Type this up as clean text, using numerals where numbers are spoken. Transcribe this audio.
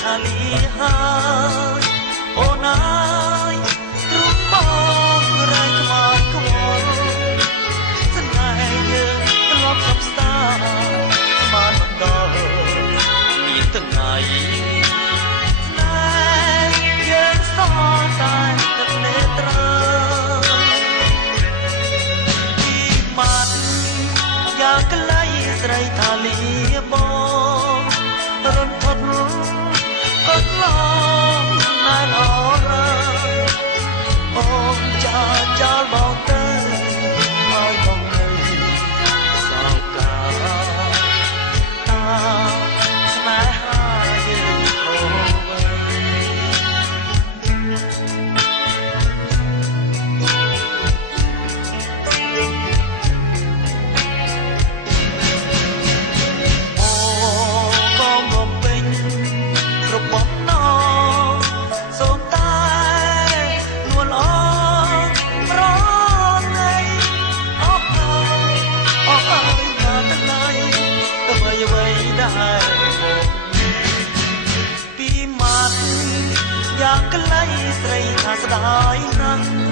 ថាលីហើយអូនអើយទ្រូងបងរែងខ្មោចខ្មោចស្នេហ៍យើងធ្លាប់កំស្តាបានមិនដល់មានថ្ងៃស្នេហ៍យើងសរតែទឹកនេត្រពីមាត់យ៉ាងក្លៃស្រីថាលីបងរំថត់កត់ឡងណែនអរអូនចាចោលបងទៅឲ្យបងនៅសោកកាតាស្នេហាយើងហូរវែងពីមាត់យ៉ាងក្លៃស្រីថាស្ដាយណាស់